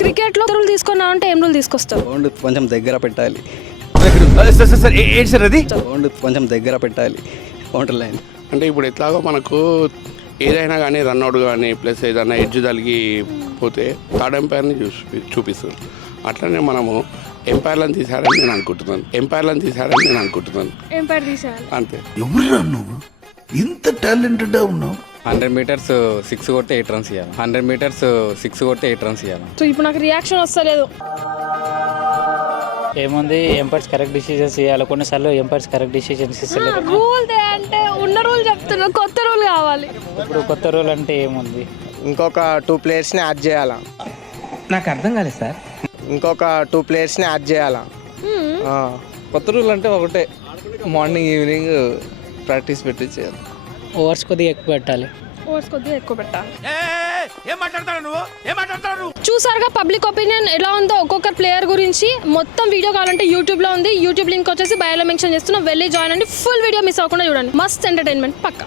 క్రికెట్లో రూల్ తీసుకున్నా అంటే ఏం రూల్ తీసుకొస్తారు? సౌండ్ కొంచెం దగ్గర పెట్టాలి. సార్ ఏంటి సార్ అది? సౌండ్ కొంచెం దగ్గర పెట్టాలి కౌంటర్ లైన్. అంటే ఇప్పుడు ఎట్లాగో మనకు ఏదైనా కానీ రన్అట్ కానీ ప్లస్ ఏదైనా ఎడ్జ్ తలిగి పోతే థర్డ్ ఎంపైర్ని చూపిస్తుంది. అట్లనే మనము ఎంపైర్లను తీసారని నేను అనుకుంటున్నాను. ఎంపైర్ తీసేయాలి అంతే. ఎవరురా నువ్వు ఇంత టాలెంటెడ్ ఉన్నావు? 100 meters 6 కొడితే 8 runs ఇవ్వాలి. 100 meters 6 కొడితే 8 runs ఇవ్వాలి. సో ఇప్పుడు నాకు రియాక్షన్ వస్తలేదు. ఏముంది, ఎంపైర్స్ కరెక్ట్ డిసిజన్స్ ఇవ్వాలి. కొన్నిసార్లు ఎంపైర్స్ కరెక్ట్ డిసిజన్స్ ఇస్తలేరు. రూల్ అంటే ఉన్న రూల్ చెప్తున్నా, కొత్త రూల్ కావాలి. ఇప్పుడు కొత్త రూల్ అంటే ఏముంది? ఇంకొక 2 players ని యాడ్ చేయాలా? నాకు అర్థం కాలేదు సార్. ఇంకొక 2 players ని యాడ్ చేయాలా? కొత్త రూల్ అంటే ఒకటే, మార్నింగ్ ఈవినింగ్ ప్రాక్టీస్ పెట్టి చేయాలి. ఓవర్స్ కొద్దిగా ఎక్కువ పెట్టాలి. ఓవర్స్ కొద్దిగా ఎక్కువ పెట్టాలి. చూసారుగా పబ్లిక్ ఒపీనియన్ ఎలా ఉందో ఒక్కొక్క ప్లేయర్ గురించి. మొత్తం వీడియో కావాలంటే యూట్యూబ్లో ఉంది. యూట్యూబ్ లింక్ వచ్చేసి బయోలో మెన్షన్ చేస్తున్నా, వెళ్ళి జాయిన్ అండి. ఫుల్ వీడియో మిస్ అవ్వకుండా చూడండి. మస్త్ ఎంటర్టైన్మెంట్ పక్కా.